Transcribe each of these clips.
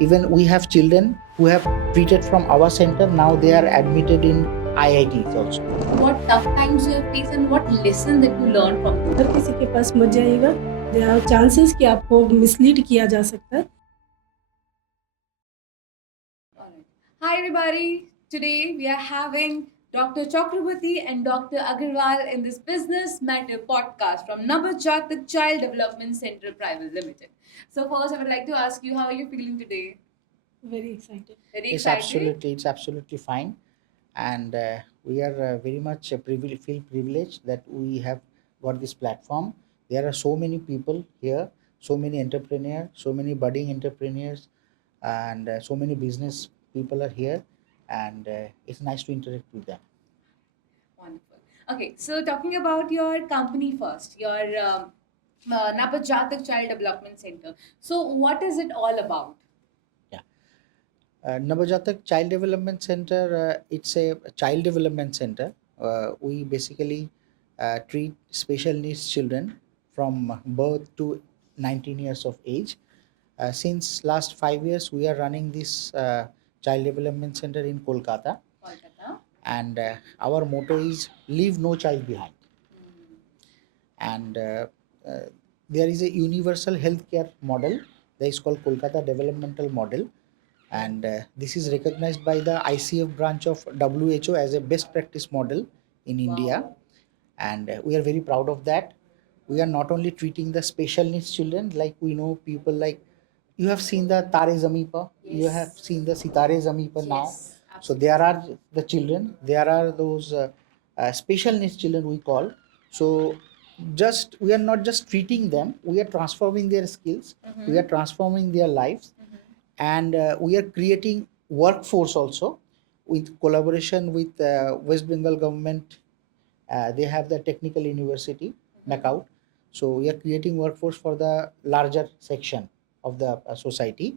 Even we have children who have treated from our center. Now they are admitted in IITs also. What tough times you have faced and what lesson that you learned from this? हर किसी के पास मत जाइएगा, there are chances कि आपको mislead किया जा सकता है। Alright. Hi everybody. Today we are having Dr. Chakraborty and Dr. Agarwal in this Business Matter podcast from Nabjatak Child Development Center Private Limited. So first I would like to ask you, how are you feeling today? Very excited. Very It's excited? absolutely fine, and we are very much feel privileged that we have got this platform. There are so many people here, so many entrepreneurs, so many budding entrepreneurs, and so many business people are here, and it's nice to interact with them. Wonderful. Okay, so talking about your company first, your Nabjatak Child Development Center. So what is it all about? Yeah. Nabjatak Child Development Center, it's a child development center. We basically treat special needs children from birth to 19 years of age. Since last 5 years, we are running this child development center in Kolkata, Kolkata. and our motto is "Leave no child behind." And uh, there is a universal healthcare model that is called Kolkata developmental model, and this is recognized by the ICF branch of WHO as a best practice model in India, and we are very proud of that. We are not only treating the special needs children, like we know people like you have seen the Tare Zameen Par, you have seen the Sitare Zameen Par now. Yes, So there are the children, there are those special needs children we call. So just we are not just treating them, we are transforming their skills, we are transforming their lives, and we are creating workforce also with collaboration with West Bengal government. They have the technical university Macaut, so we are creating workforce for the larger section of the society.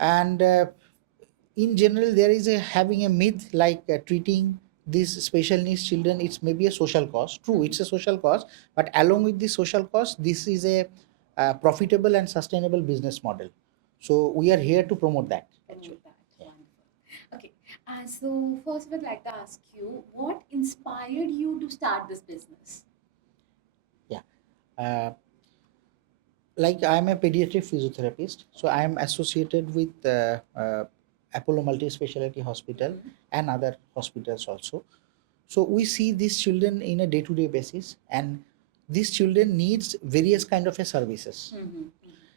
And in general, there is a having a myth like treating these special needs children, it's maybe a social cause. True, it's a social cause, but along with the social cause, this is a profitable and sustainable business model. So we are here to promote that actually. Promote that. Wonderful. Okay. So first, I would like to ask you, what inspired you to start this business? Yeah. Uh, like I'm a pediatric physiotherapist, so I am associated with Apollo Multi Speciality Hospital and other hospitals also. So we see these children in a day-to-day basis, and these children needs various kind of a services.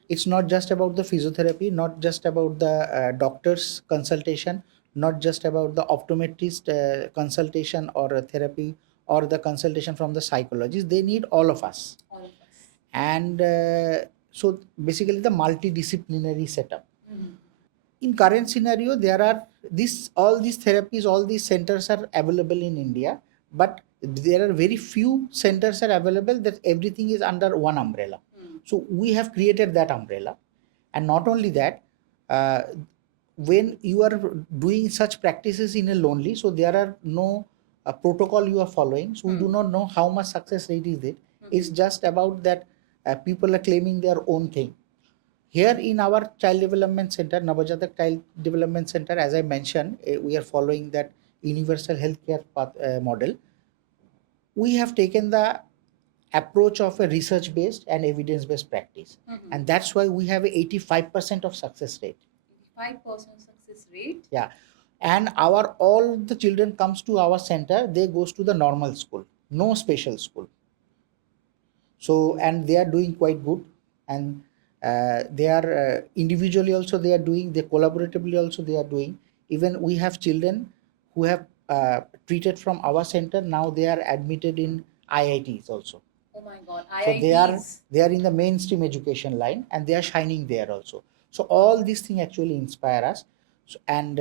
It's not just about the physiotherapy, not just about the doctor's consultation, not just about the optometrist consultation or therapy, or the consultation from the psychologist. They need all of us. All of us. And so basically the multidisciplinary setup. In current scenario, there are this all these therapies, all these centers are available in India, but there are very few centers are available that everything is under one umbrella. So we have created that umbrella, and not only that, uh, when you are doing such practices in a lonely, so there are no protocol you are following, so we do not know how much success rate is it. It's just about that people are claiming their own thing. Here in our child development center, Nabjatak Child Development Center, as I mentioned, we are following that universal healthcare path, model. We have taken the approach of a research based and evidence based practice, and that's why we have a 85% of success rate. 85% success rate. Yeah, and our all the children comes to our center, they goes to the normal school, no special school. So and they are doing quite good, and they are individually also they are doing, they collaboratively also they are doing. Even we have children who have treated from our center, now they are admitted in IITs also. Oh my God, So IITs. they are in the mainstream education line, and they are shining there also. So all these things actually inspire us. So, and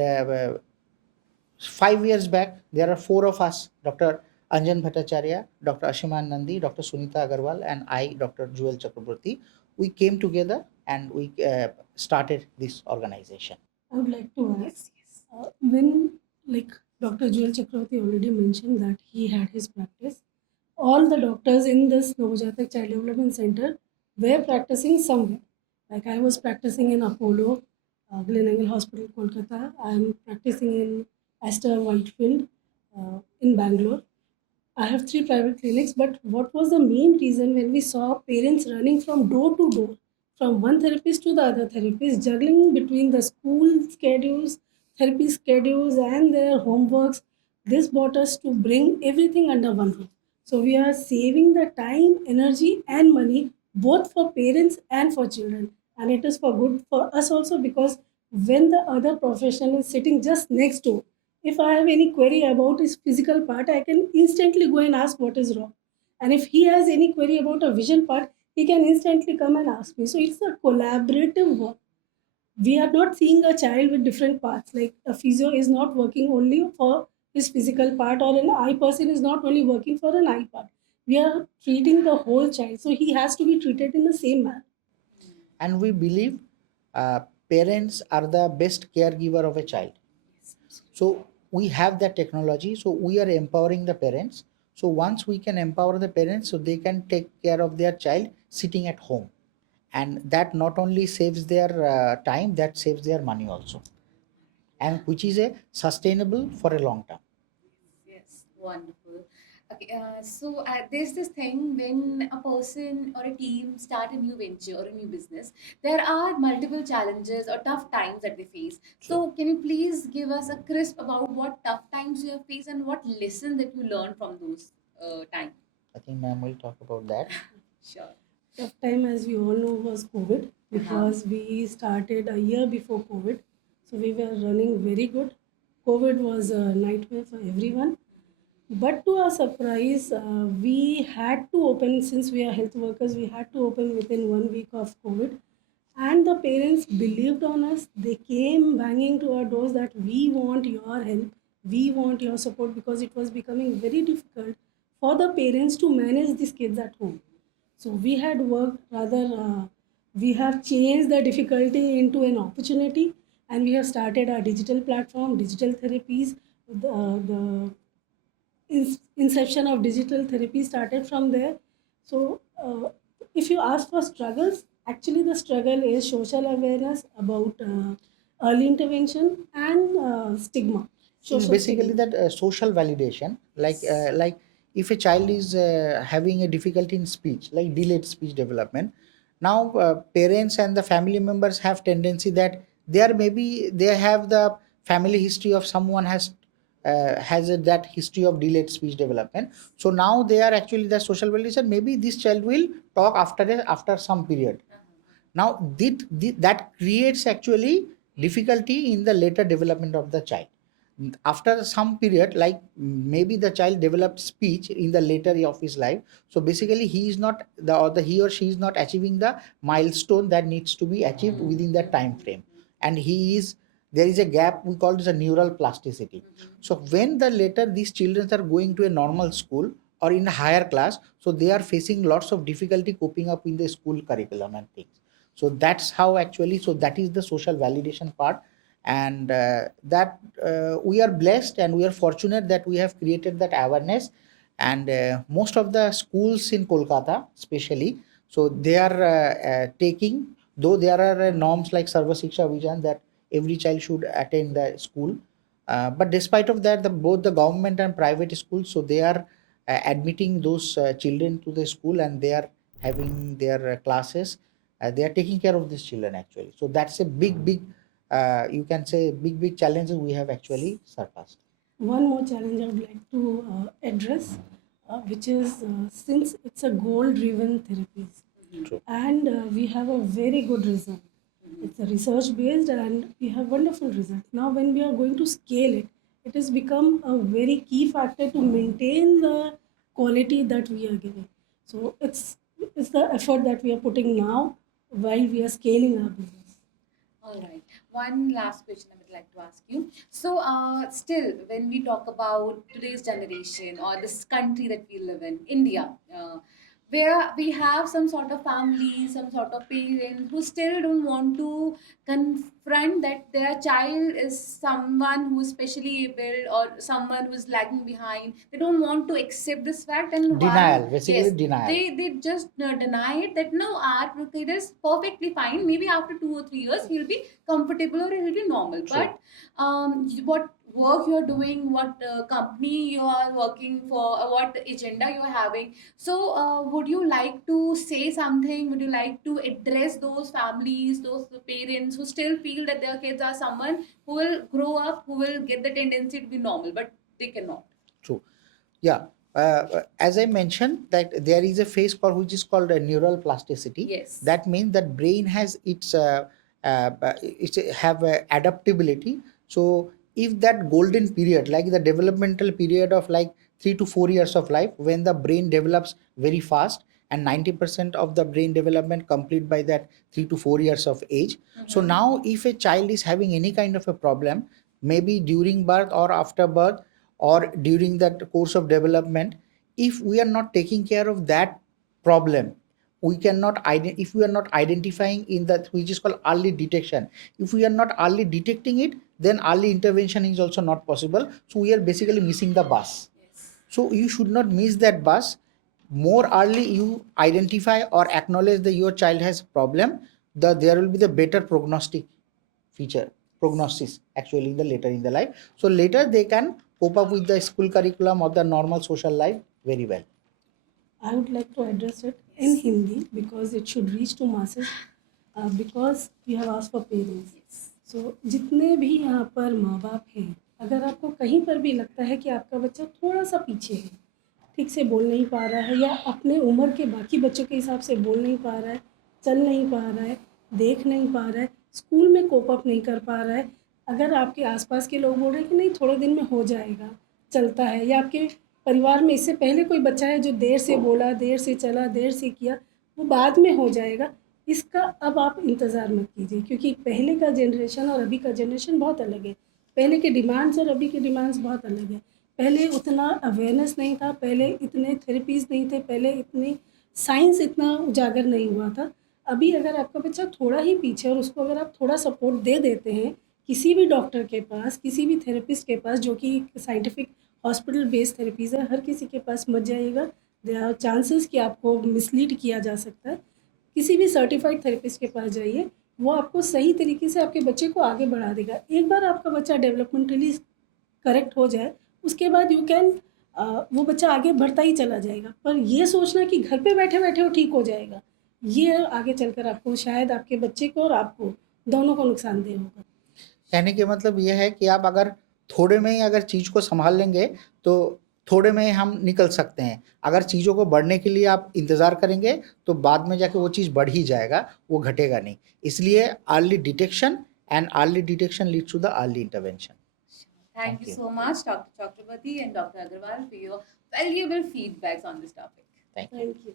5 years back, there are four of us: Dr. Anjan Bhattacharya, Dr. Ashiman Nandi, Dr. Sunita Agarwal, and I, Dr. Jewel Chakraborty. We came together and we started this organization. I would like to ask, when like Dr. Jewel Chakravarti already mentioned that he had his practice, all the doctors in this Navjatak Child Development Center were practicing somewhere. Like I was practicing in Apollo, Glenangle Hospital, Kolkata. I'm practicing in Aster Whitefield in Bangalore. I have three private clinics, but what was the main reason when we saw parents running from door to door, from one therapist to the other therapist, juggling between the school schedules, therapy schedules, and their homeworks? This brought us to bring everything under one roof. So we are saving the time, energy, and money both for parents and for children. And it is for good for us also, because when the other professional is sitting just next door, if I have any query about his physical part, I can instantly go and ask what is wrong. And if he has any query about a vision part, he can instantly come and ask me. So it's a collaborative work. We are not seeing a child with different parts. Like a physio is not working only for his physical part, or an eye person is not only working for an eye part. We are treating the whole child. So he has to be treated in the same manner. And we believe uh, parents are the best caregiver of a child. So we have that technology, so we are empowering the parents. So once we can empower the parents, so they can take care of their child sitting at home, and that not only saves their time, that saves their money also, and which is a sustainable for a long term. Yes, wonderful. Okay, so there's this thing when a person or a team start a new venture or a new business, there are multiple challenges or tough times that they face. Sure. So, can you please give us a crisp about what tough times you have faced and what lesson that you learned from those times? I think ma'am will talk about that. Sure. Tough time, as we all know, was COVID, because we started a year before COVID. So we were running very good. COVID was a nightmare for everyone. But to our surprise, we had to open, since we are health workers, we had to open within 1 week of COVID. And the parents believed on us. They came banging to our doors that we want your help, we want your support, because it was becoming very difficult for the parents to manage these kids at home. So we had worked rather, we have changed the difficulty into an opportunity, and we have started our digital platform, digital therapies. The inception of digital therapy started from there. So, if you ask for struggles, actually the struggle is social awareness about early intervention and stigma, It's social basically stigma. that social validation, like if a child is having a difficulty in speech, like delayed speech development. Now parents and the family members have tendency that there maybe they have the family history of someone has that history of delayed speech development. So now they are actually the social validation, maybe this child will talk after some period. Now that creates actually difficulty in the later development of the child. After some period, like maybe the child developed speech in the later year of his life, so basically he is not he or she is not achieving the milestone that needs to be achieved within that time frame, and he is there is a gap, we call this a neural plasticity. So when the later these children are going to a normal school or in a higher class, so they are facing lots of difficulty coping up in the school curriculum and things. So that's how actually, so that is the social validation part. And that we are blessed and we are fortunate that we have created that awareness. And most of the schools in Kolkata especially, so they are taking, though there are norms like Sarva Shiksha Abhijan that every child should attend the school, but despite of that, both the government and private schools, so they are admitting those children to the school, and they are having their classes. They are taking care of these children actually. So that's a big, you can say big challenges we have actually surpassed. One more challenge I would like to address, which is, since it's a goal driven therapies, True. and we have a very good result. It's a research based and we have wonderful result. Now when we are going to scale it, it has become a very key factor to maintain the quality that we are giving. So it's the effort that we are putting now while we are scaling our business. All right. One last question I would like to ask you. So, still, when we talk about today's generation or this country that we live in, India, where we have some sort of family, some sort of parents who still don't want to confront that their child is someone who is specially able or someone who is lagging behind. They don't want to accept this fact, and Denial, one, basically yes, denial. they just deny it that no, our kid is perfectly fine. Maybe after 2 or 3 years, he'll be comfortable or it will be normal. True. But what work you're doing, what company you are working for, what agenda you're having. So, would you like to say something? Would you like to address those families, those parents who still feel that their kids are someone who will grow up, who will get the tendency to be normal, but they cannot? True. Yeah. As I mentioned, that there is a phase called which is called a neural plasticity. Yes. That means that brain has it's have adaptability. So if that golden period, like the developmental period of like 3 to 4 years of life, when the brain develops very fast, and 90% of the brain development complete by that 3 to 4 years of age. So now if a child is having any kind of a problem, maybe during birth or after birth, or during that course of development, if we are not taking care of that problem, we cannot if we are not identifying in that which is called early detection, if we are not early detecting it, then early intervention is also not possible. So we are basically missing the bus. So you should not miss that bus. More early you identify or acknowledge that your child has problem, there will be the better prognosis actually in the later in the life. So later they can cope up with the school curriculum or the normal social life very well. I would like to address it in Hindi because it should reach to masses. Because we have asked for parents. So जितने भी यहाँ पर माँ बाप हैं, अगर आपको कहीं पर भी लगता है कि आपका बच्चा थोड़ा सा पीछे है, ठीक से बोल नहीं पा रहा है या अपने उम्र के बाकी बच्चों के हिसाब से बोल नहीं पा रहा है, चल नहीं पा रहा है, देख नहीं पा रहा है, स्कूल में कोप अप नहीं कर पा रहा है, अगर आपके आसपास के लोग बोल रहे हैं कि नहीं थोड़े दिन में हो जाएगा, चलता है, या आपके परिवार में इससे पहले कोई बच्चा है जो देर से बोला, देर से चला, देर से किया, वो बाद में हो जाएगा, इसका अब आप इंतज़ार मत कीजिए, क्योंकि पहले का जनरेशन और अभी का जनरेशन बहुत अलग है। पहले के डिमांड्स और अभी के डिमांड्स बहुत अलग है। पहले उतना अवेयरनेस नहीं था, पहले इतने थेरेपीज़ नहीं थे, पहले इतनी साइंस इतना उजागर नहीं हुआ था। अभी अगर आपका बच्चा थोड़ा ही पीछे और उसको अगर आप थोड़ा सपोर्ट दे देते हैं किसी भी डॉक्टर के पास, किसी भी थेरेपिस्ट के पास, जो कि साइंटिफिक हॉस्पिटल बेस्ड थेरेपीज़ है, हर किसी के पास मत जाइएगा। देयर आर चांसेस कि आपको मिसलीड किया जा सकता है। किसी भी सर्टिफाइड थेरेपिस्ट के पास जाइए, वो आपको सही तरीके से आपके बच्चे को आगे बढ़ा देगा। एक बार आपका बच्चा डेवलपमेंटली करेक्ट हो जाए, उसके बाद यू कैन वो बच्चा आगे बढ़ता ही चला जाएगा। पर ये सोचना कि घर पे बैठे बैठे वो ठीक हो जाएगा, ये आगे चलकर आपको शायद आपके बच्चे को और आपको दोनों को नुकसानदेह होगा। कहने के मतलब ये है कि आप अगर थोड़े में ही अगर चीज़ को संभाल लेंगे तो थोड़े में हम निकल सकते हैं। अगर चीज़ों को बढ़ने के लिए आप इंतज़ार करेंगे तो बाद में जाके वो चीज़ बढ़ ही जाएगा, वो घटेगा नहीं। इसलिए early detection and early detection leads to the early intervention. Thank you so much, Dr. Chakrabarti and Dr. Agarwal, for your valuable feedbacks on this topic. Thank you. Thank you.